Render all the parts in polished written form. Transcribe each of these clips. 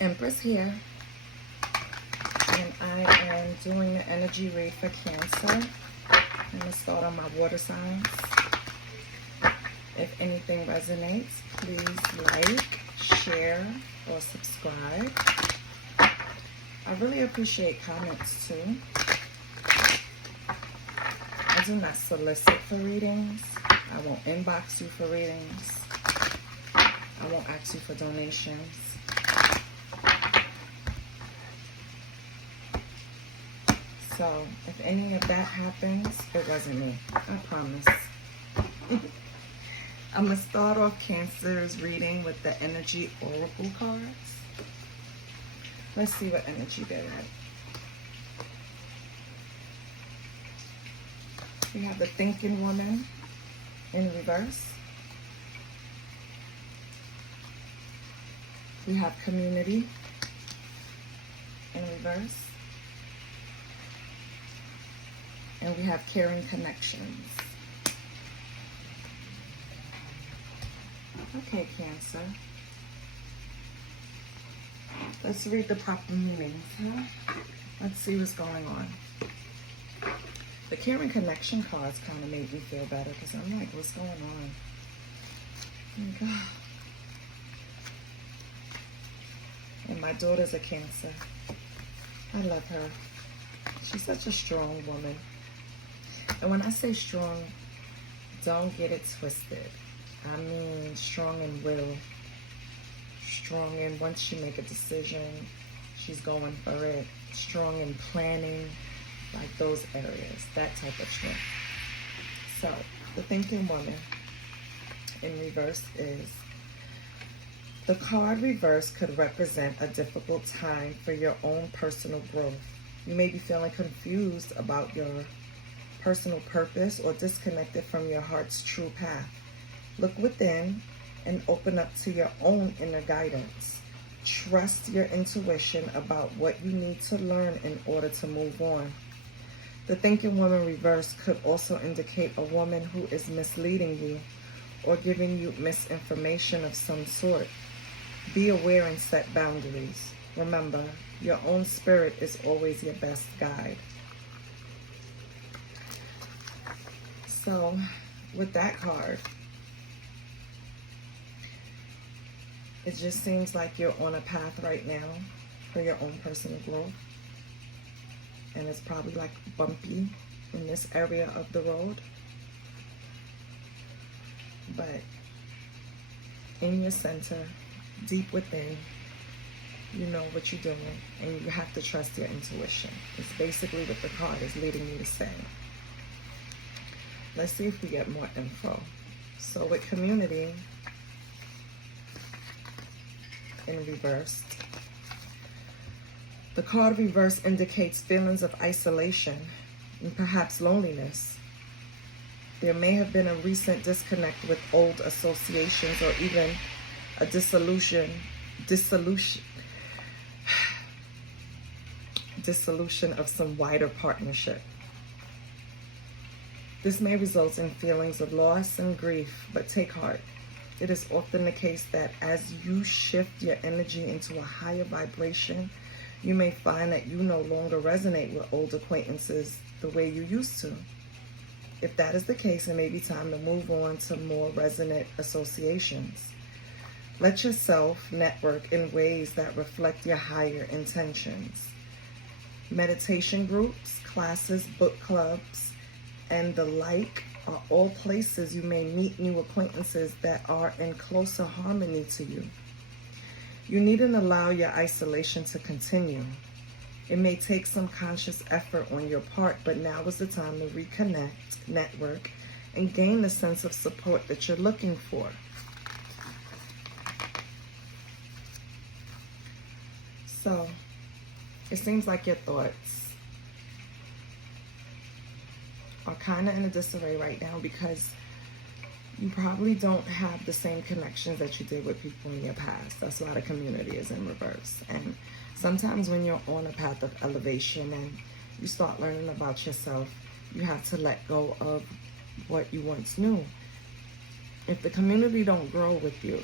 Empress here, and I am doing the energy read for Cancer. I'm going to start on my water signs. If anything resonates, please like, share, or subscribe. I really appreciate comments too. I do not solicit for readings. I won't inbox you for readings. I won't ask you for donations. So if any of that happens, it wasn't me. I promise. I'm going to start off Cancer's reading with the energy oracle cards. Let's see what energy they have. We have the thinking woman in reverse. We have community in reverse. And we have caring connections. Okay, Cancer. Let's read the proper meanings, huh? Let's see what's going on. The caring connection cards kind of made me feel better because I'm like, what's going on? Oh my God. And my daughter's a Cancer. I love her. She's such a strong woman. And when I say strong, don't get it twisted. I mean strong in will. Strong in once she make a decision, she's going for it. Strong in planning, like those areas, that type of strength. So, the thinking woman in reverse is, the card reverse could represent a difficult time for your own personal growth. You may be feeling confused about your personal purpose or disconnected from your heart's true path. Look within and open up to your own inner guidance. Trust your intuition about what you need to learn in order to move on. The thinking woman reverse could also indicate a woman who is misleading you or giving you misinformation of some sort. Be aware and set boundaries. Remember, your own spirit is always your best guide. So, with that card, it just seems like you're on a path right now for your own personal growth. And it's probably like bumpy in this area of the road. But in your center, deep within, you know what you're doing, and you have to trust your intuition. It's basically what the card is leading you to say. Let's see if we get more info. So with community in reverse, the card reverse indicates feelings of isolation and perhaps loneliness. There may have been a recent disconnect with old associations or even a dissolution of some wider partnership. This may result in feelings of loss and grief, but take heart. It is often the case that as you shift your energy into a higher vibration, you may find that you no longer resonate with old acquaintances the way you used to. If that is the case, it may be time to move on to more resonant associations. Let yourself network in ways that reflect your higher intentions. Meditation groups, classes, book clubs, and the like are all places you may meet new acquaintances that are in closer harmony to you. You needn't allow your isolation to continue. It may take some conscious effort on your part, but now is the time to reconnect, network, and gain the sense of support that you're looking for. So, it seems like your thoughts are kind of in a disarray right now because you probably don't have the same connections that you did with people in your past. That's why the community is in reverse. And sometimes when you're on a path of elevation and you start learning about yourself, you have to let go of what you once knew. If the community don't grow with you,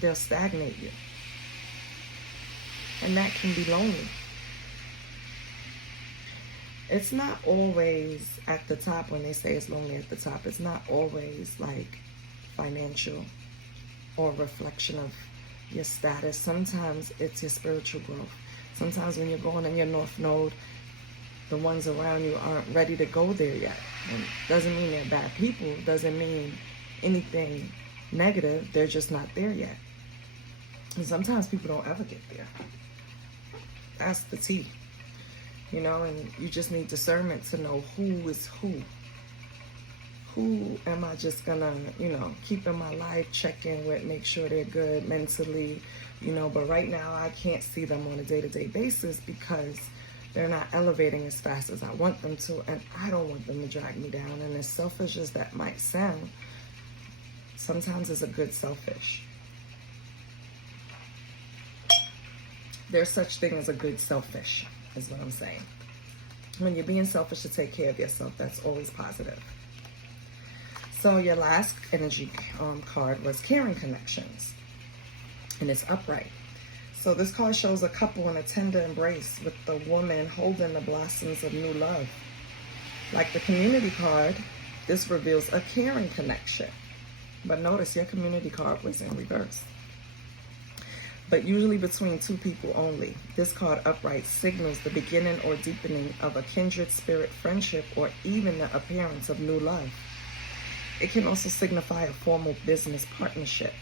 they'll stagnate you. And that can be lonely. It's not always at the top. When they say it's lonely at the top, it's not always like financial or reflection of your status. Sometimes it's your spiritual growth. Sometimes when you're going in your north node, the ones around you aren't ready to go there yet. And doesn't mean they're bad people, doesn't mean anything negative, they're just not there yet. And sometimes people don't ever get there. That's the tea. You know, and you just need discernment to know who is who. Who am I just gonna, you know, keep in my life, check in with, make sure they're good mentally, you know, but right now I can't see them on a day-to-day basis because they're not elevating as fast as I want them to, and I don't want them to drag me down. And as selfish as that might sound, sometimes it's a good selfish. There's such thing as a good selfish, is what I'm saying. When you're being selfish to take care of yourself, that's always positive. So your last energy card was Caring Connections, and it's upright. So this card shows a couple in a tender embrace with the woman holding the blossoms of new love. Like the community card, this reveals a caring connection. But notice your community card was in reverse. But usually between two people only. This card upright signals the beginning or deepening of a kindred spirit friendship or even the appearance of new love. It can also signify a formal business partnership.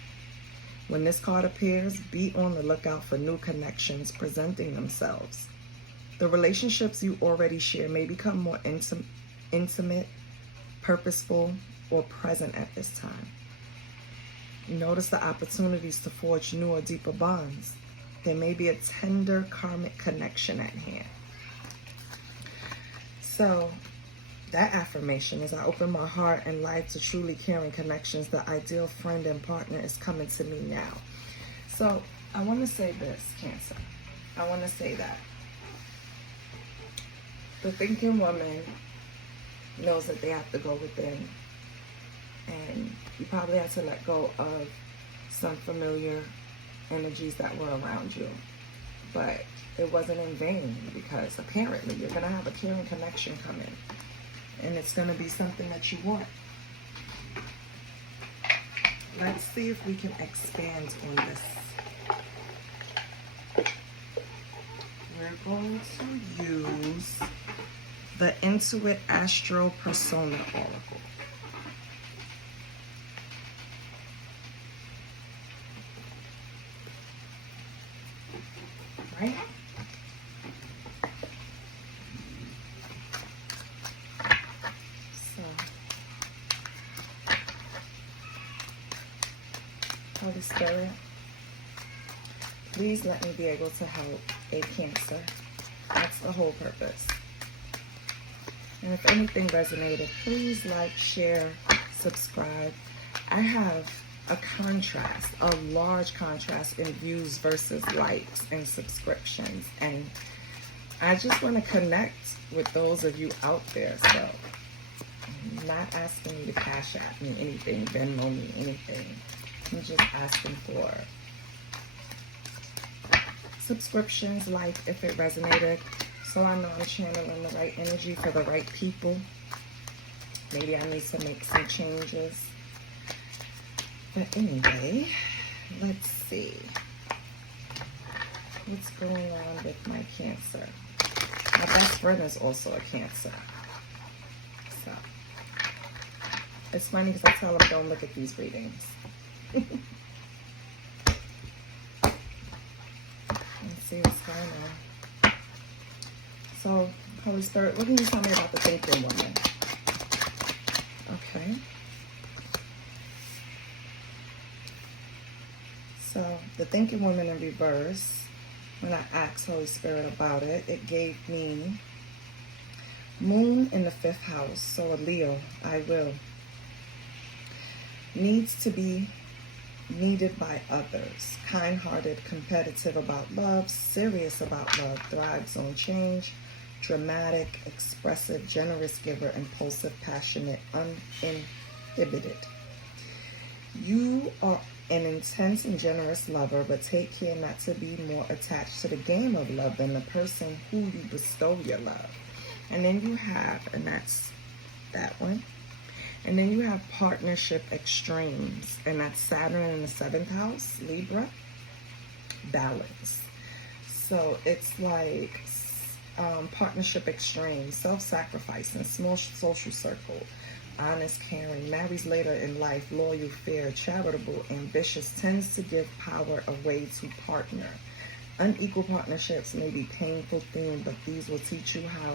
When this card appears, be on the lookout for new connections presenting themselves. The relationships you already share may become more intimate, purposeful, or present at this time. Notice the opportunities to forge new or deeper bonds. There may be a tender karmic connection at hand. So that affirmation is, I open my heart and life to truly caring connections. The ideal friend and partner is coming to me now. So I want to say this, Cancer. I want to say that the thinking woman knows that they have to go within. And you probably have to let go of some familiar energies that were around you. But it wasn't in vain, because apparently you're going to have a caring connection come in. And it's going to be something that you want. Let's see if we can expand on this. We're going to use the Intuit Astro Persona Oracle. Right? So, Holy Spirit, please let me be able to help a Cancer. That's the whole purpose. And if anything resonated, please like, share, subscribe. I have a contrast, a large contrast in views versus likes and subscriptions. And I just want to connect with those of you out there. So I'm not asking you to cash at me anything, Venmo me anything. I'm just asking for subscriptions, like if it resonated, so I know I'm channeling the right energy for the right people. Maybe I need to make some changes. But anyway, let's see what's going on with my Cancer. My best friend is also a Cancer. So it's funny because I tell them don't look at these readings. Let's see what's going on. So, Holy Spirit, what can you tell me about the thinking woman? Okay. So, the thinking woman in reverse, when I asked Holy Spirit about it, it gave me Moon in the 5th house. So, a Leo, I will. Needs to be needed by others. Kind-hearted, competitive about love, serious about love, thrives on change, dramatic, expressive, generous giver, impulsive, passionate, uninhibited. You are an intense and generous lover, but take care not to be more attached to the game of love than the person who you bestow your love. And then you have, and that's that one. And then you have partnership extremes, and that's Saturn in the 7th house, Libra, balance. So it's like partnership extremes, self-sacrificing, small social circle, honest, caring, marries later in life, loyal, fair, charitable, ambitious, tends to give power away to partner. Unequal partnerships may be painful theme, but these will teach you how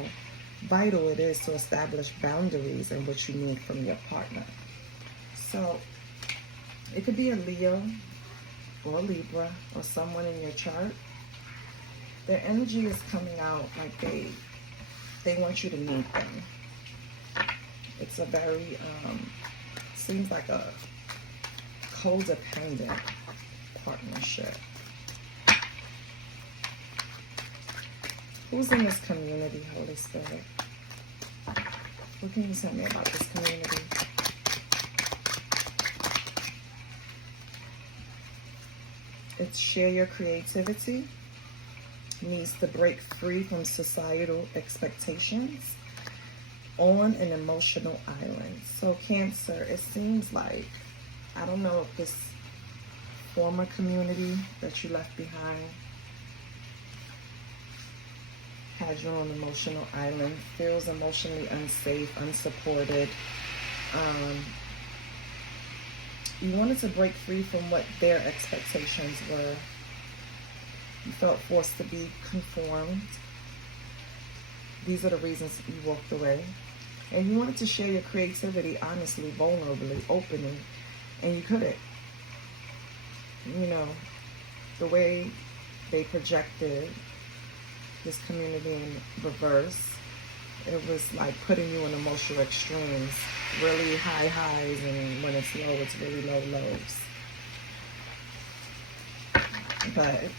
vital it is to establish boundaries and what you need from your partner. So it could be a Leo or a Libra or someone in your chart. Their energy is coming out like they want you to meet them. It's a very seems like a codependent partnership. Who's in this community, Holy Spirit? What can you tell me about this community? It's share your creativity, needs to break free from societal expectations, on an emotional island. So Cancer, it seems like, I don't know if this former community that you left behind has you on an emotional island, feels emotionally unsafe, unsupported. You wanted to break free from what their expectations were. You felt forced to be conformed. These are the reasons you walked away. And you wanted to share your creativity honestly, vulnerably, openly, and you couldn't. You know, the way they projected this community in reverse, it was like putting you in emotional extremes, really high highs, and when it's low, it's really low lows. But it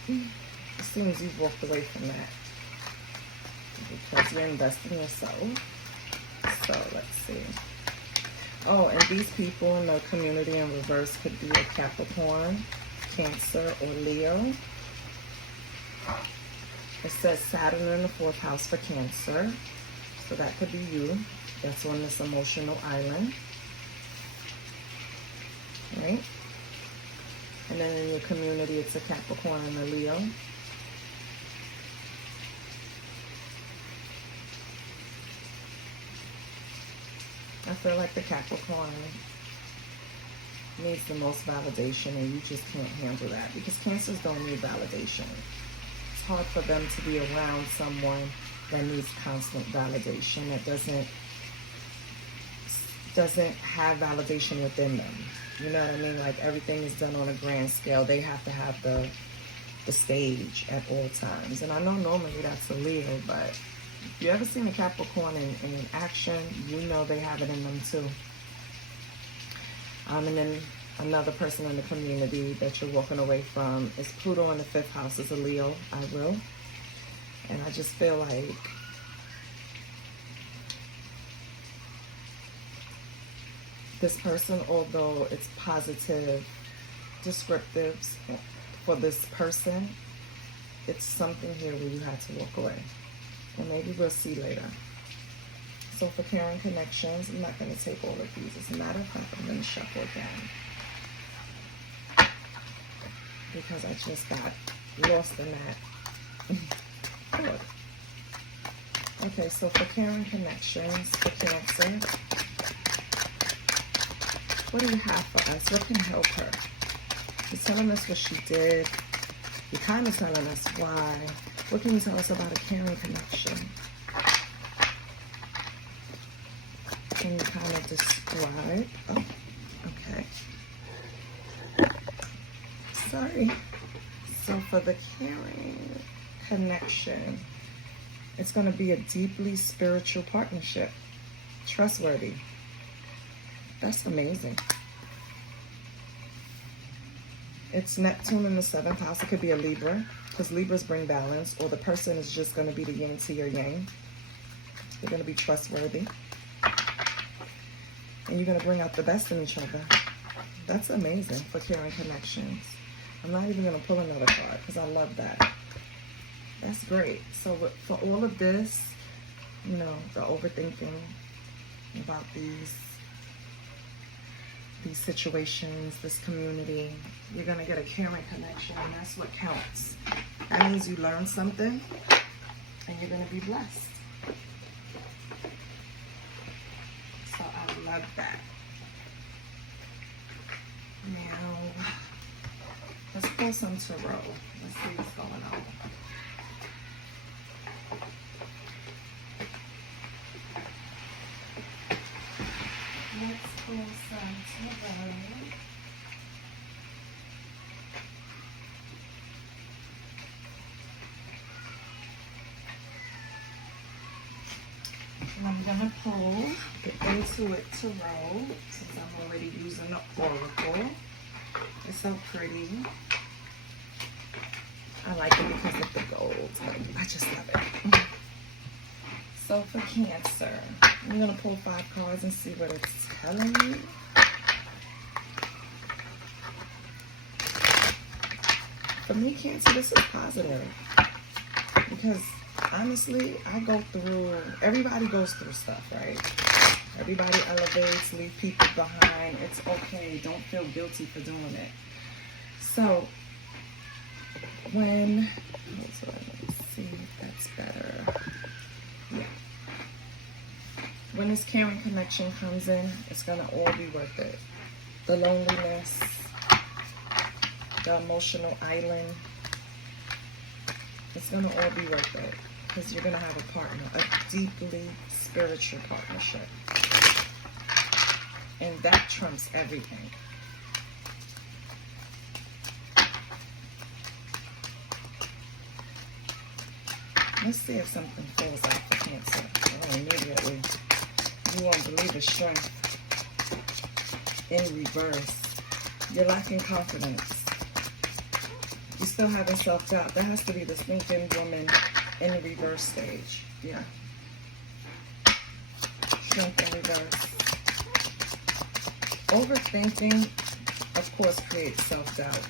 seems you've walked away from that because you're investing in yourself. So let's see. Oh, and these people in the community in reverse could be a Capricorn, Cancer, or Leo. It says Saturn in the 4th house for Cancer. So that could be you. That's on this emotional island. Right? And then in your community, it's a Capricorn and a Leo. I feel like the Capricorn needs the most validation, and you just can't handle that because Cancers don't need validation. It's hard for them to be around someone that needs constant validation, that doesn't have validation within them. You know what I mean? Like everything is done on a grand scale. They have to have the stage at all times. And I know normally that's a Leo, but if you ever seen a Capricorn in action, you know they have it in them too. And then another person in the community that you're walking away from is Pluto in the 5th house is a Leo. I will. And I just feel like this person, although it's positive descriptives for this person, it's something here where you had to walk away. And maybe we'll see later. So for Caring Connections, I'm not going to take all of these. As a matter of fact, I'm going to shuffle again, because I just got lost in that. Good. Okay, so for Caring Connections, for Cancer, what do you have for us? What can help her? You're telling us what she did. You're kind of telling us why. What can you tell us about a caring connection? Can you kind of describe? Oh, okay. Sorry. So for the caring connection, it's going to be a deeply spiritual partnership. Trustworthy. That's amazing. It's Neptune in the 7th house. It could be a Libra, because Libras bring balance, or the person is just going to be the yin to your yang. They're going to be trustworthy. And you're going to bring out the best in each other. That's amazing for caring connections. I'm not even going to pull another card because I love that. That's great. So for all of this, you know, the overthinking about these situations, this community, you're going to get a caring connection, and that's what counts. That means you learn something and you're going to be blessed. So I love that. Now, let's pull some tarot. Let's see what's going on. Let's pull some tarot. I'm gonna pull the Intuit Tarot since I'm already using the Oracle. It's so pretty. I like it because of the gold. I just love it. So for Cancer, I'm gonna pull 5 cards and see what it's telling you. For me, Cancer, this is positive because honestly, everybody goes through stuff, right? Everybody elevates, leave people behind. It's okay. Don't feel guilty for doing it. So let's see if that's better. Yeah. When this caring connection comes in, it's going to all be worth it. The loneliness, the emotional island, it's going to all be worth it because you're going to have a partner, a deeply spiritual partnership. And that trumps everything. Let's see if something falls out for Cancer. Oh, immediately. You won't believe the strength. In reverse. You're lacking confidence. You're still having self-doubt. That has to be the thinking woman in the reverse stage. Yeah. Strength in reverse. Overthinking, of course, creates self-doubt.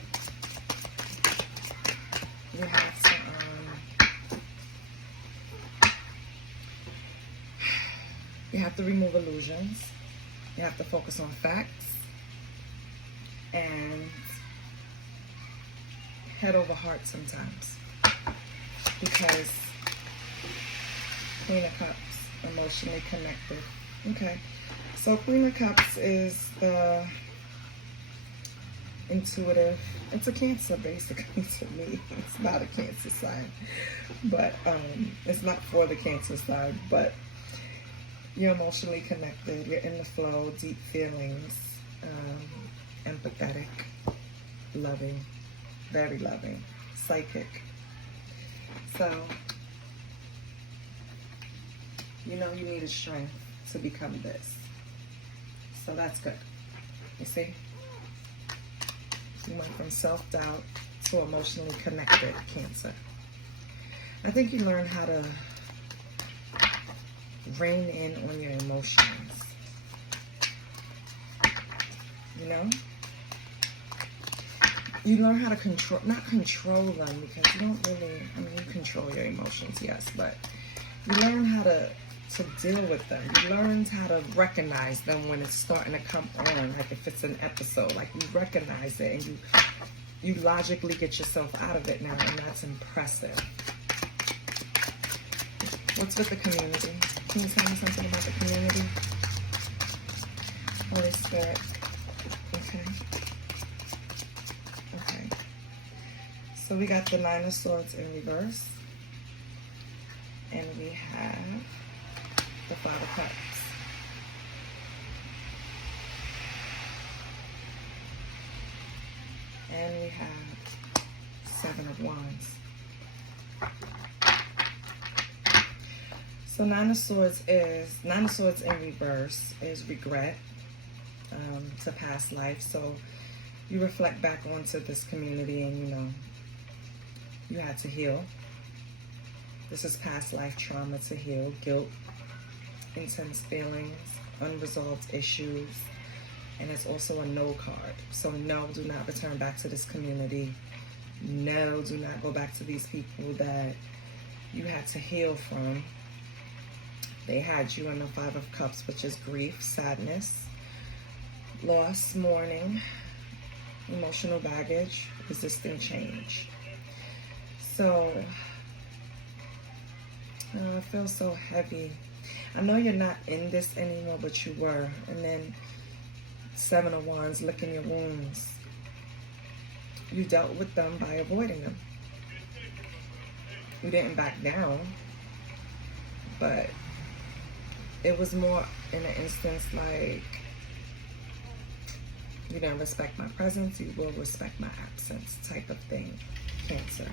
You have to remove illusions. You have to focus on facts and head over heart sometimes, because Queen of Cups, emotionally connected. Okay, so Queen of Cups is the intuitive. It's a Cancer basically to me. It's not a Cancer sign, but it's not for the Cancer sign, but you're emotionally connected, you're in the flow, deep feelings, empathetic, loving, very loving, psychic. So, you know you need a strength to become this. So that's good. You see? You went from self-doubt to emotionally connected, Cancer. I think you learn how to rein in on your emotions. You know? You learn how to not control them, because you don't really, you control your emotions, yes, but you learn how to deal with them. You learn how to recognize them when it's starting to come on, like if it's an episode, like you recognize it and you logically get yourself out of it now, and that's impressive. What's with the community? Can you tell me something about the community? Holy Spirit. Okay. Okay. So we got the 9 of Swords in reverse. And we have the 5 of Cups. And we have 7 of Wands. So 9 of Swords in reverse is regret to past life. So you reflect back onto this community and you had to heal. This is past life trauma to heal, guilt, intense feelings, unresolved issues. And it's also a no card. So no, do not return back to this community. No, do not go back to these people that you had to heal from. They had you in the Five of Cups, which is grief, sadness, loss, mourning, emotional baggage, resisting change. So, I feel so heavy. I know you're not in this anymore, but you were. And then Seven of Wands, licking your wounds. You dealt with them by avoiding them. You didn't back down, but it was more in an instance like, you didn't respect my presence, you will respect my absence type of thing, Cancer.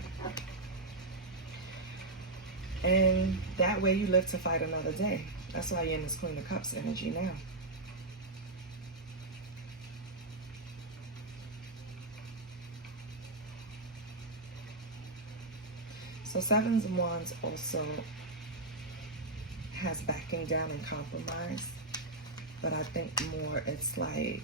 And that way you live to fight another day. That's why you're in this Queen of Cups energy now. So Seven of Wands also has backing down and compromise. But I think more it's like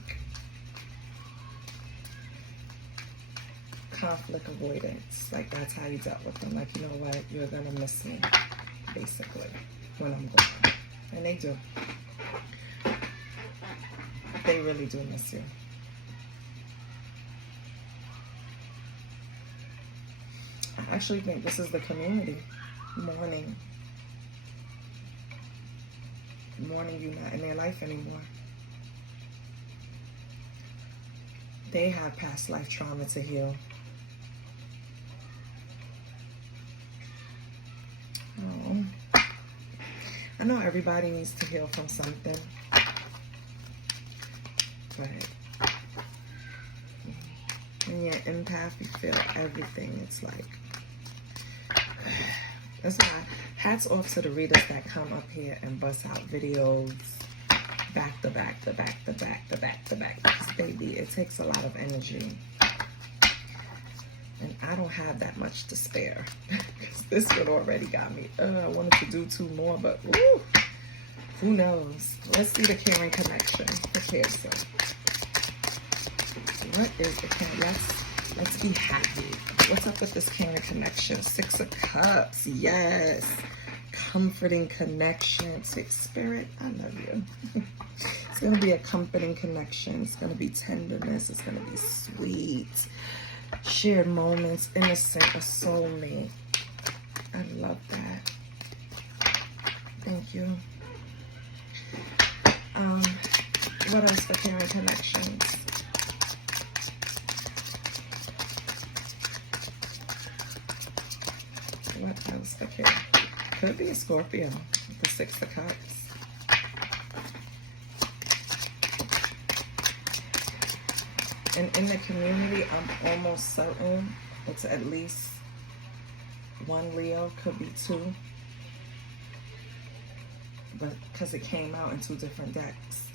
conflict avoidance. Like that's how you dealt with them. Like, you know what, you're gonna miss me, basically, when I'm gone. And they do. They really do miss you. I actually think this is the community mourning you not in their life anymore. They have past life trauma to heal. Oh, I know everybody needs to heal from something, but when you're an empath, you feel everything. It's like, that's why hats off to the readers that come up here and bust out videos back to back to back to back to back to back. Because baby, it takes a lot of energy. And I don't have that much to spare. Because this one already got me. I wanted to do 2 more, but woo, who knows? Let's see the caring connection. The Cancer. What is the caring? Let's be happy. What's up with this caring connection? 6 of Cups. Yes. Comforting connection. Spirit, I love you. It's going to be a comforting connection. It's going to be tenderness. It's going to be sweet. Shared moments. Innocent. A soulmate. I love that. Thank you. What else for caring connections? What else? Okay. Could be a Scorpio with the 6 of Cups. And in the community, I'm almost certain it's at least 1 Leo, could be 2. But because it came out in 2 different decks.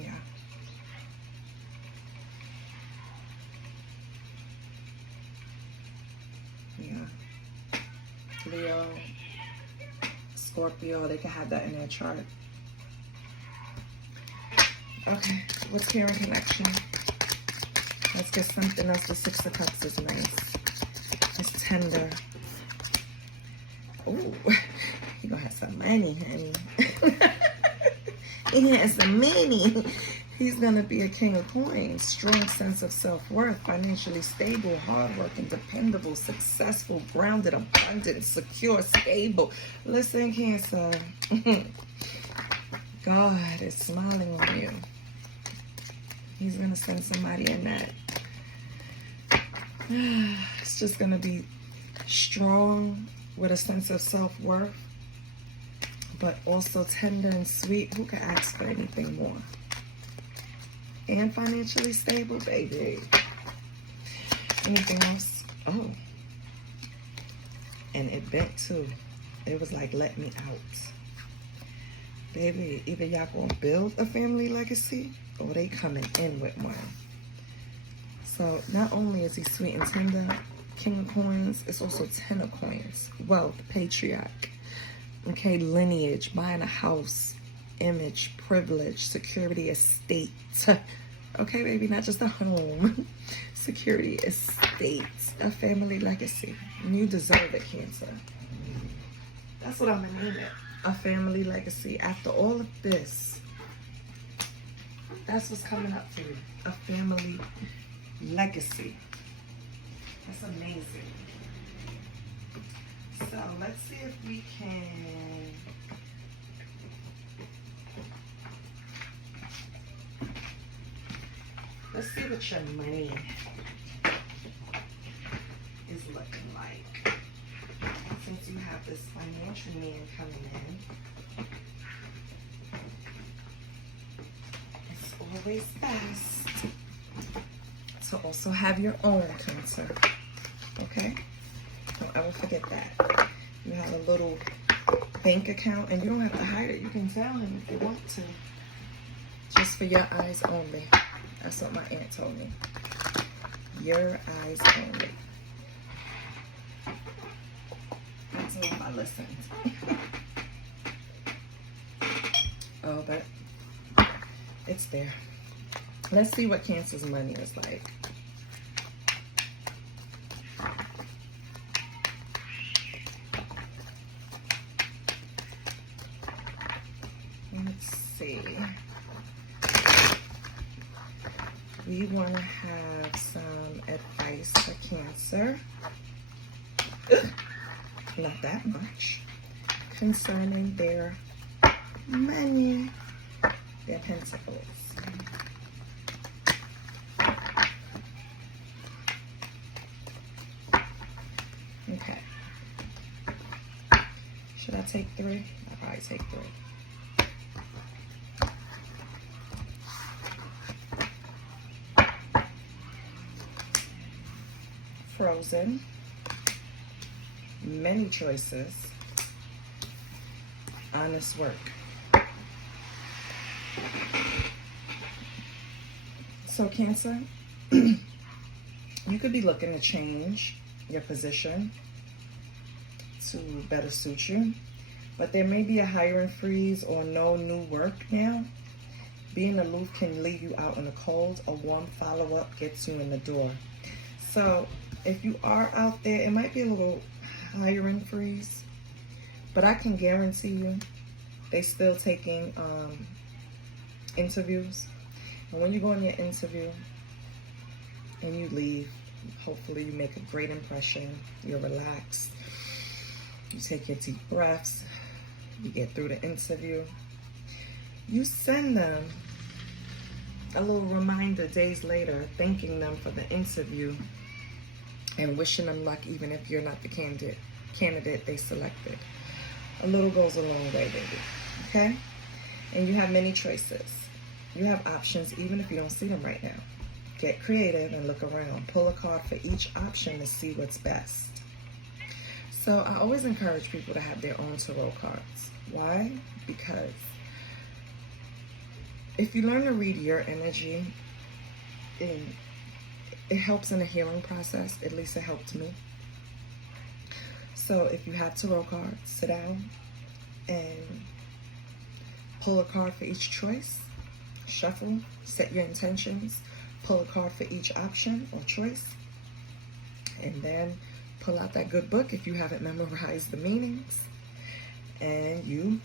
Yeah. Yeah. Leo, Scorpio, they can have that in their chart. Okay, what's caring connection? Let's get something else. The 6 of Cups is nice. It's tender. Ooh, you gonna have some money, honey. He has some money. He's gonna be a king of coins. Strong sense of self-worth, financially stable, hardworking, dependable, successful, grounded, abundant, secure, stable. Listen, Cancer. God is smiling on you. He's gonna send somebody in that. It's just gonna be strong with a sense of self-worth, but also tender and sweet. Who could ask for anything more? And financially stable, baby. Anything else? Oh. And it bent too. It was like, let me out. Baby, either y'all gonna build a family legacy or they coming in with one. So not only is he sweet and tender, King of Coins, it's also 10 of Coins. Wealth, patriarch. Okay, lineage, buying a house image, privilege, security, estate. Okay, baby, not just a home. Security, estate, a family legacy. And you deserve it, Cancer. That's what I'm gonna name it. A family legacy. After all of this, that's what's coming up for you. A family legacy. That's amazing. So let's see if we can let's see what your money is looking like. Since you have this financial man coming in, it's always best to also have your own, Cancer. Okay? Don't ever forget that. You have a little bank account, and you don't have to hide it. You can tell him if you want to. Just for your eyes only. That's what my aunt told me. Your eyes only. That's all I listened. Oh, but it's there. Let's see what Cancer's money is like. Let's see. We want to have some advice for Cancer. Not that much. Concerning their money, their pentacles. Okay. Should I take 3? I'll probably take 3. Frozen, many choices, honest work. So Cancer, you could be looking to change your position to better suit you, but there may be a hiring freeze or no new work now. Being aloof can leave you out in the cold. A warm follow-up gets you in the door. So if you are out there, it might be a little hiring freeze, but I can guarantee you they still taking interviews. And when you go on your interview and you leave, hopefully you make a great impression. You're relaxed. You take your deep breaths. You get through the interview. You send them a little reminder days later, thanking them for the interview and wishing them luck, even if you're not the candidate they selected. A little goes a long way, baby. Okay? And you have many choices. You have options, even if you don't see them right now. Get creative and look around. Pull a card for each option to see what's best. So I always encourage people to have their own tarot cards. Why? Because if you learn to read your energy, it helps in the healing process. At least it helped me. So if you have tarot cards, sit down and pull a card for each choice. Shuffle, set your intentions, pull a card for each option or choice, and then pull out that good book if you haven't memorized the meanings, and you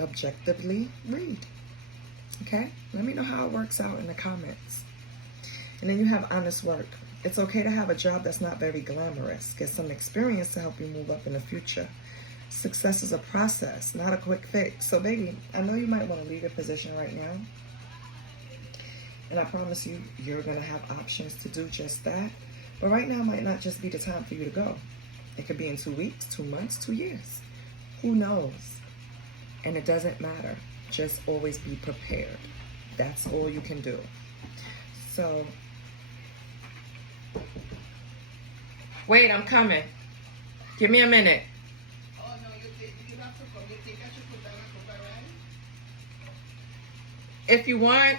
objectively read. Okay? Let me know how it works out in the comments. And then you have honest work. It's okay to have a job that's not very glamorous. Get some experience to help you move up in the future. Success is a process, not a quick fix. So baby, I know you might want to leave your position right now. And I promise you, you're going to have options to do just that. But right now might not just be the time for you to go. It could be in 2 weeks, 2 months, 2 years. Who knows? And it doesn't matter. Just always be prepared. That's all you can do. So, wait, I'm coming. Give me a minute. Oh, no, you have to come. You take a trip with them, right? If you want.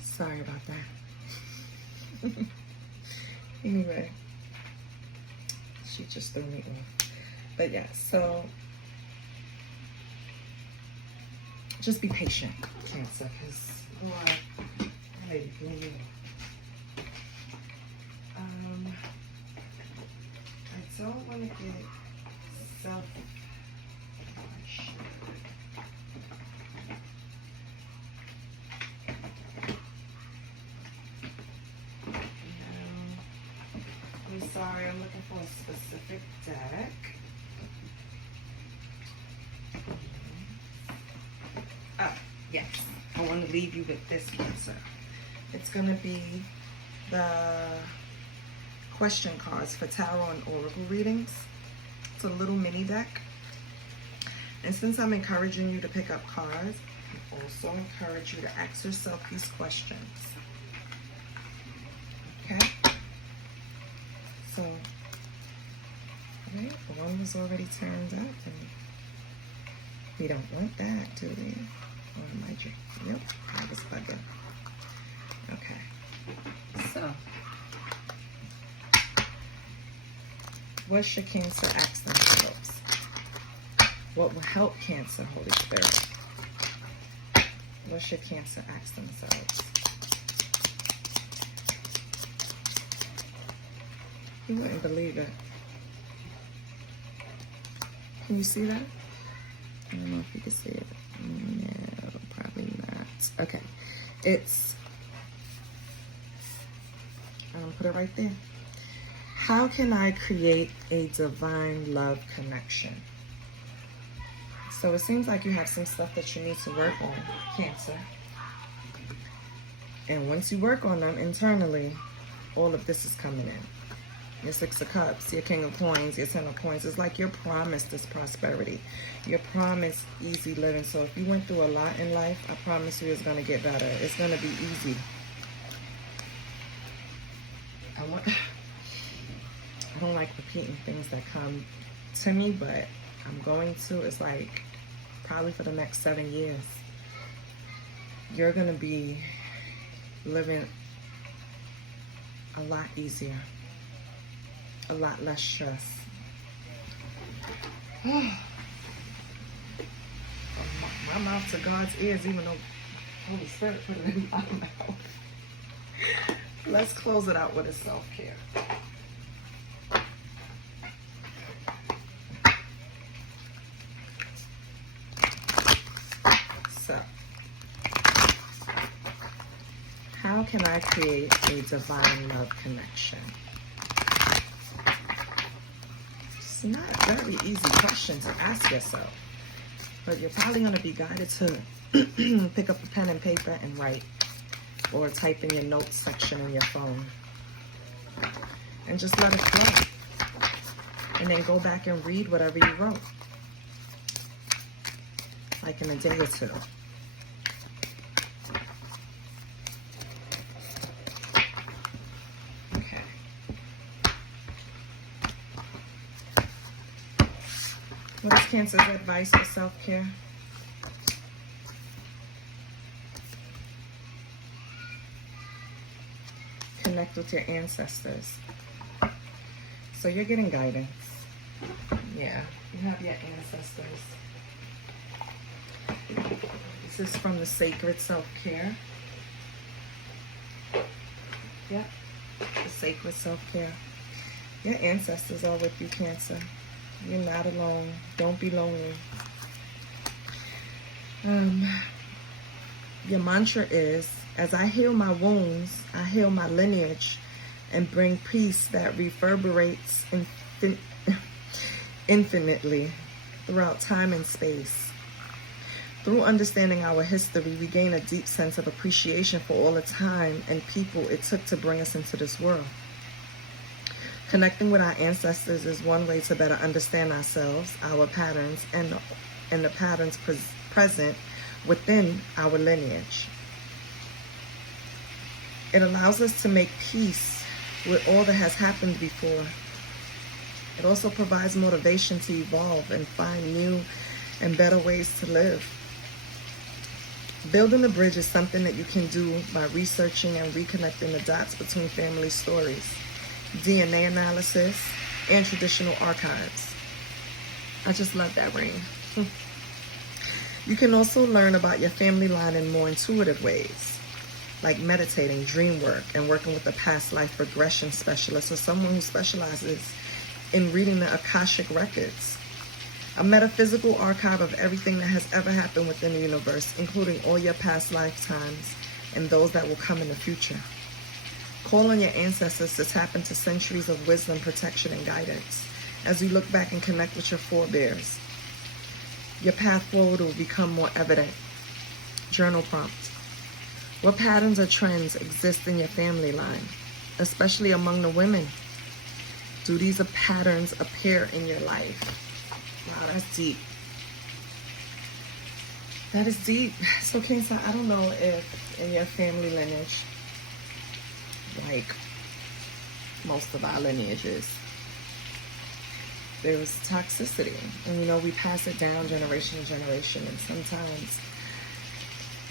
Sorry about that. Anyway, She just threw me off. But yeah, so just be patient, Cancer, because Lord, lady, threw me off. I don't want to get self. I'm sorry, I'm looking for a specific deck. Oh, yes. I want to leave you with this one, sir. It's going to be the question cards for tarot and oracle readings. It's a little mini deck. And since I'm encouraging you to pick up cards, I also encourage you to ask yourself these questions. Okay? So, right, one was already turned up, and we don't want that, do we? Or am I just, yep, I was bugging. Okay, so, what should Cancer ask themselves? What will help Cancer, Holy Spirit? What should Cancer ask themselves? You wouldn't believe it. Can you see that? I don't know if you can see it. No, probably not. Okay. I'm gonna put it right there. How can I create a divine love connection? So it seems like you have some stuff that you need to work on, Cancer. And once you work on them internally, all of this is coming in. Your Six of Cups, your King of Coins, your Ten of Coins. It's like you're promised this prosperity. You're promised easy living. So if you went through a lot in life, I promise you it's going to get better. It's going to be easy. I don't like repeating things that come to me, but I'm going to. It's like probably for the next 7 years, you're going to be living a lot easier. A lot less stress. My mouth to God's ears, even though Holy Spirit put it in my mouth. Let's close it out with a self-care. So, how can I create a divine love connection? It's not a very easy question to ask yourself, but you're probably going to be guided to pick up a pen and paper and write, or type in your notes section on your phone, and just let it flow, and then go back and read whatever you wrote, like in a day or two. What is Cancer's advice for self-care? Connect with your ancestors. So you're getting guidance. Yeah, you have your ancestors. This is from the Sacred Self-Care. Yeah, the Sacred Self-Care. Your ancestors are with you, Cancer. You're not alone. Don't be lonely. Your mantra is, as I heal my wounds, I heal my lineage and bring peace that reverberates infinitely throughout time and space. Through understanding our history, we gain a deep sense of appreciation for all the time and people it took to bring us into this world. Connecting with our ancestors is one way to better understand ourselves, our patterns, and the patterns present within our lineage. It allows us to make peace with all that has happened before. It also provides motivation to evolve and find new and better ways to live. Building a bridge is something that you can do by researching and reconnecting the dots between family stories. DNA analysis, and traditional archives. I just love that ring. You can also learn about your family line in more intuitive ways, like meditating, dream work, and working with a past life regression specialist or someone who specializes in reading the Akashic records. A metaphysical archive of everything that has ever happened within the universe, including all your past lifetimes and those that will come in the future. Call on your ancestors to tap into centuries of wisdom, protection, and guidance as you look back and connect with your forebears. Your path forward will become more evident. Journal prompt. What patterns or trends exist in your family line, especially among the women? Do these patterns appear in your life? Wow, that's deep. That is deep. So Cancer, I don't know if in your family lineage, like most of our lineages, there was toxicity. And you know, we pass it down generation to generation. And sometimes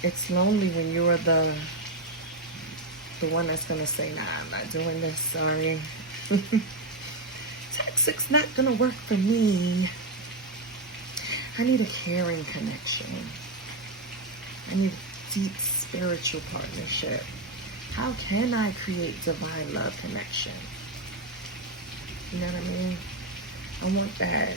it's lonely when you're the one that's going to say, nah, I'm not doing this, sorry. Toxic's not going to work for me. I need a caring connection. I need a deep spiritual partnership. How can I create divine love connection? You know what I mean? I want that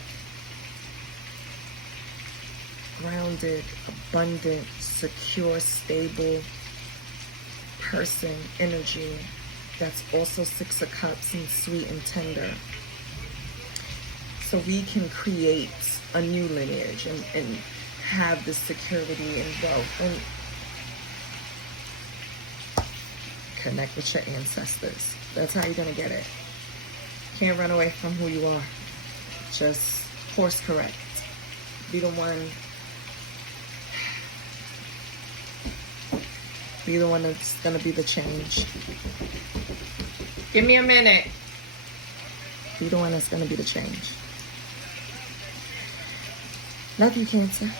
grounded, abundant, secure, stable person energy that's also Six of Cups and sweet and tender. So we can create a new lineage and have this security and wealth and connect with your ancestors. That's how you're going to get it. Can't run away from who you are. Just course correct. Be the one. Be the one that's going to be the change. Give me a minute. Be the one that's going to be the change. Love you, Cancer.